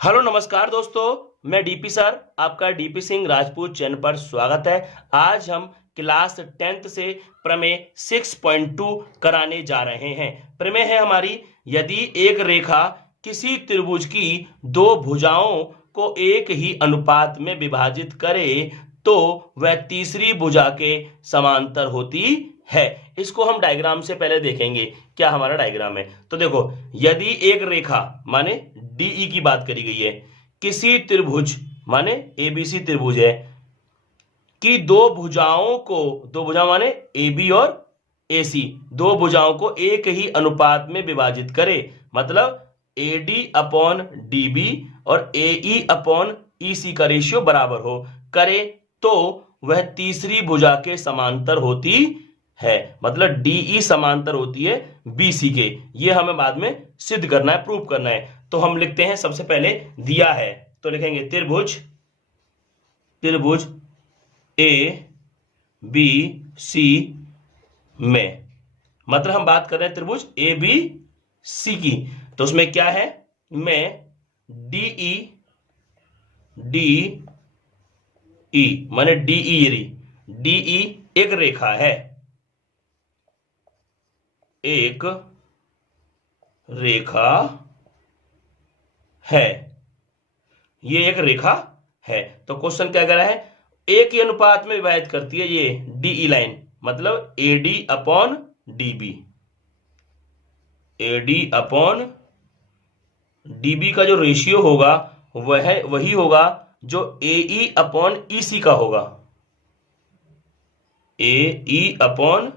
Hello नमस्कार दोस्तों, मैं डीपी सर, आपका डीपी सिंह राजपूत चैनल पर स्वागत है। आज हम क्लास 10th से प्रमेय 6.2 कराने जा रहे हैं। प्रमेय है हमारी, यदि एक रेखा किसी त्रिभुज की दो भुजाओं को एक ही अनुपात में विभाजित करे तो वह तीसरी भुजा के समांतर होती है। इसको हम डायग्राम से पहले देखेंगे। क्या हमारा डायग्राम है तो देखो, यदि एक रेखा माने डीई की बात करी गई है, किसी त्रिभुज माने एबीसी त्रिभुज है कि दो भुजाओं माने एबी और एसी, दो भुजाओं को एक ही अनुपात में विभाजित करे, मतलब एडी अपॉन डीबी और एई अपॉन ईसी का रेशियो बराबर हो करे तो वह तीसरी भुजा के समांतर होती है। मतलब डीई समांतर होती है बीसी के। ये हमें बाद में सिद्ध करना है, प्रूव करना है। तो हम लिखते हैं, सबसे पहले दिया है तो लिखेंगे त्रिभुज ए बी सी में, मतलब हम बात कर रहे हैं त्रिभुज ए बी सी की। तो उसमें क्या है, में डीई माने डीई एक रेखा है, एक रेखा है, ये एक रेखा है। तो क्वेश्चन क्या कर रहा है, एक ही अनुपात में विभाजित करती है ये डीई लाइन, मतलब AD upon DB. AD upon DB का जो रेशियो होगा वही होगा जो एई अपॉन ईसी का होगा। एई अपॉन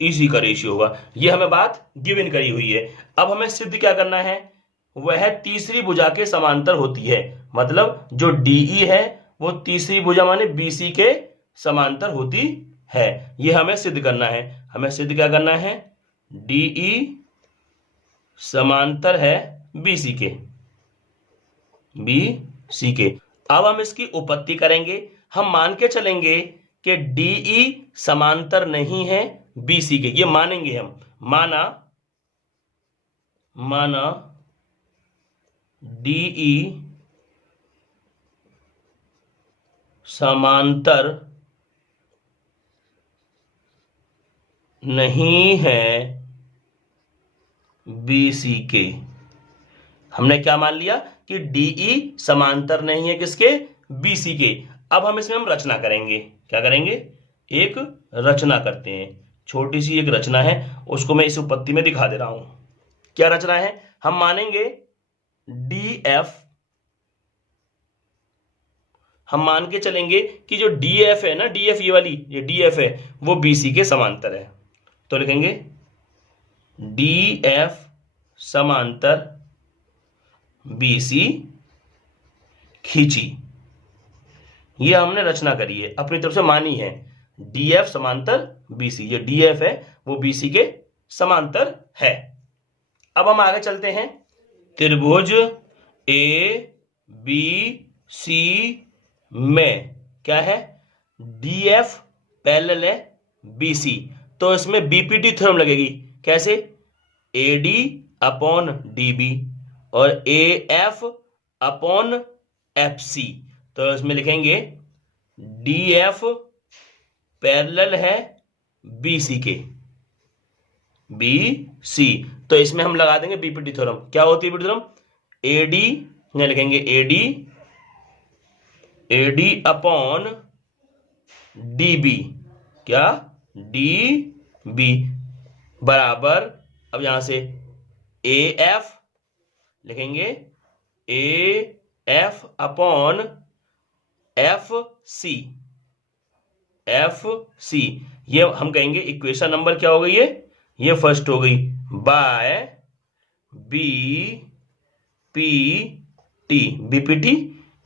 ईसी का रेशियो होगा। ये हमें बात गिवन करी हुई है। अब हमें सिद्ध क्या करना है, वह तीसरी भुजा के समांतर होती है, मतलब जो डीई है वो तीसरी भुजा माने बीसी के समांतर होती है। ये हमें सिद्ध करना है। हमें सिद्ध क्या करना है, डीई समांतर है बीसी के। अब हम इसकी उपपत्ति करेंगे। हम मान के चलेंगे कि डीई समांतर नहीं है बीसी के, ये मानेंगे हम। माना डीई समांतर नहीं है बीसी के। हमने क्या मान लिया कि डीई समांतर नहीं है किसके, बीसी के। अब हम इसमें रचना करेंगे। क्या करेंगे, एक रचना करते हैं। छोटी सी एक रचना है, उसको मैं इस उपपत्ति में दिखा दे रहा हूं। क्या रचना है, हम मानेंगे डीएफ, हम मान के चलेंगे कि जो डीएफ है ना, डीएफ ये वाली, ये डीएफ है वो बीसी के समांतर है। तो लिखेंगे डीएफ समांतर बीसी खींची। ये हमने रचना करी है, अपनी तरफ से मानी है। डीएफ समांतर बीसी, ये डीएफ है वो बीसी के समांतर है। अब हम आगे चलते हैं। त्रिभुज ए बी सी में क्या है, डीएफ पैरेलल है बीसी, तो इसमें बीपीटी थ्योरम लगेगी। कैसे, एडी अपॉन डीबी और एएफ अपॉन एफसी। तो इसमें लिखेंगे डीएफ पैरेलल है बीसी के, बीसी। तो इसमें हम लगा देंगे बीपीटी थ्योरम। क्या होती है बीपीटी थ्योरम, एडी यहां लिखेंगे एडी अपॉन डीबी, क्या डीबी बराबर, अब यहां से एएफ लिखेंगे एएफ अपॉन एफ सी, ये हम कहेंगे इक्वेशन नंबर क्या हो गई है, ये फर्स्ट हो गई, by B P T, BPT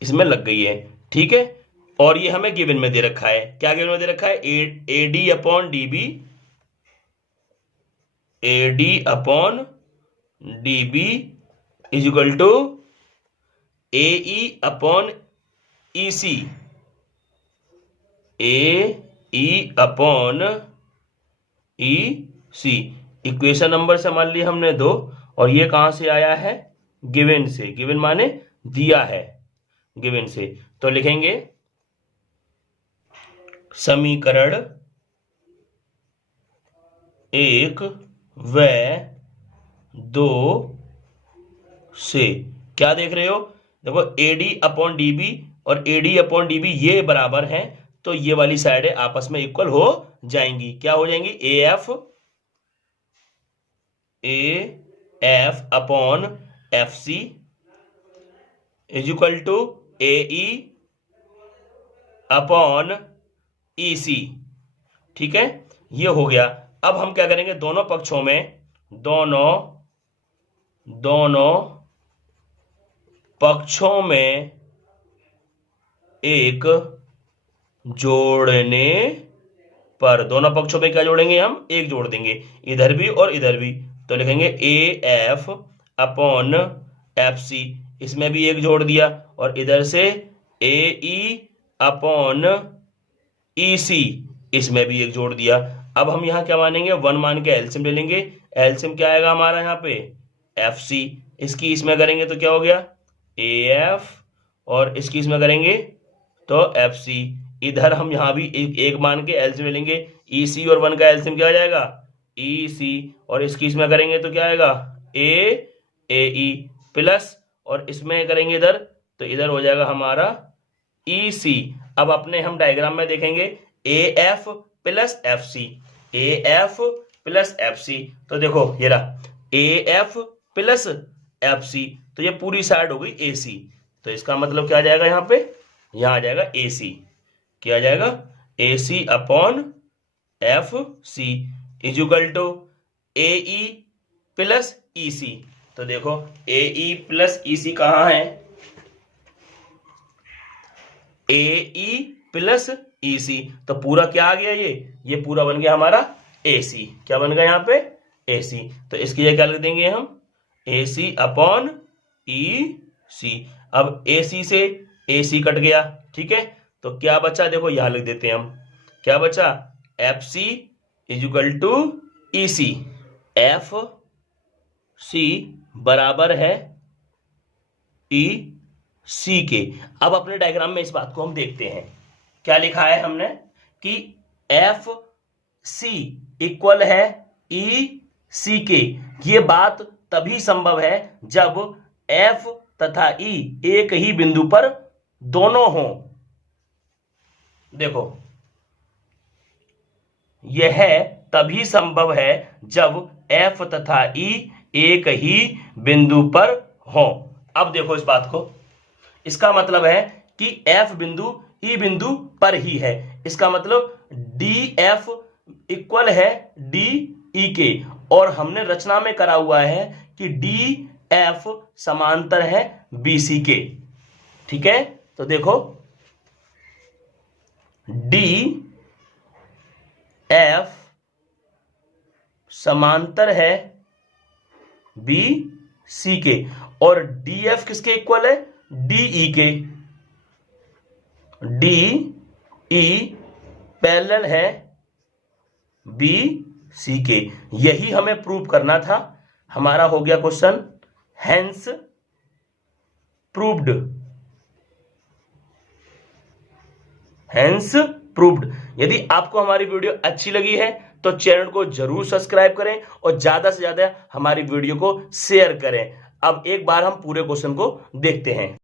इसमें लग गई है। ठीक है, और ये हमें गिवन में दे रखा है। क्या गिवन में दे रखा है, AD upon DB, AD upon DB is equal to AE upon EC, AE upon E C. Equation number से मान लिया हमने 2, और ये कहां से आया है, गिवन से, गिवन माने दिया है, गिवन से। तो लिखेंगे समीकरण 1 व 2 से क्या देख रहे हो, देखो AD अपॉन DB और AD अपॉन DB ये बराबर हैं, तो ये वाली साइड आपस में इक्वल हो जाएंगी। क्या हो जाएंगी, AF upon FC is equal to AE upon EC। ठीक है, ये हो गया। अब हम क्या करेंगे, दोनों पक्षों में, दोनों पक्षों में एक जोड़ने पर, दोनों पक्षों में क्या जोड़ेंगे हम, एक जोड़ देंगे, इधर भी और इधर भी। तो लिखेंगे AF अपॉन FC, इसमें भी एक जोड़ दिया, और इधर से AE अपॉन EC, इसमें भी एक जोड़ दिया। अब हम यहां क्या मानेंगे, 1 मान के एलसीएम ले लेंगे। एलसीएम क्या आएगा हमारा यहाँ पे, FC। इसकी इसमें करेंगे तो क्या हो गया, AF, और इसकी इसमें करेंगे तो FC। इधर हम यहां भी एक मान के एलसीएम ले लेंगे। EC और 1 का एलसीएम क्या हो जाएगा, EC, और इसकी इसमें करेंगे तो क्या आएगा, AE प्लस, और इसमें करेंगे इधर तो इधर हो जाएगा हमारा EC। अब अपने हम डायग्राम में देखेंगे AF plus FC, AF plus FC। तो देखो ये रहा AF प्लस FC, तो ये पूरी साइड हो गई AC। तो इसका मतलब क्या आ जाएगा, यहाँ पे यहाँ आ जाएगा AC। क्या आ जाएगा, AC upon FC is equal to AE plus EC। तो देखो AE प्लस EC कहाँ है, AE प्लस EC, तो पूरा क्या आ गया, ये पूरा बन गया हमारा AC। क्या बन गया यहाँ पे, AC। तो इसकी जगह क्या लिख देंगे हम, AC अपॉन EC। अब AC से AC कट गया, ठीक है, तो क्या बचा, देखो यहां लिख देते हैं हम, क्या बचा, FC is equal to EC। FC बराबर है EC के। अब अपने डायग्राम में इस बात को हम देखते हैं, क्या लिखा है हमने कि FC इक्वल है EC के। ये बात तभी संभव है जब F तथा E एक ही बिंदु पर दोनों हों। देखो यह तभी संभव है जब F तथा E एक ही बिंदु पर हों। अब देखो इस बात को, इसका मतलब है कि F बिंदु E बिंदु पर ही है। इसका मतलब DF इक्वल है DE के, और हमने रचना में करा हुआ है कि DF समांतर है BC के। ठीक है, तो देखो DF समांतर है BC के, और DF किसके इक्वल है, DE के। DE पैरेलल है BC के। यही हमें प्रूव करना था। हमारा हो गया question hence proved, hence proved. यदि आपको हमारी वीडियो अच्छी लगी है तो चैनल को जरूर सब्सक्राइब करें और ज्यादा से ज्यादा हमारी वीडियो को शेयर करें। अब एक बार हम पूरे क्वेश्चन को देखते हैं।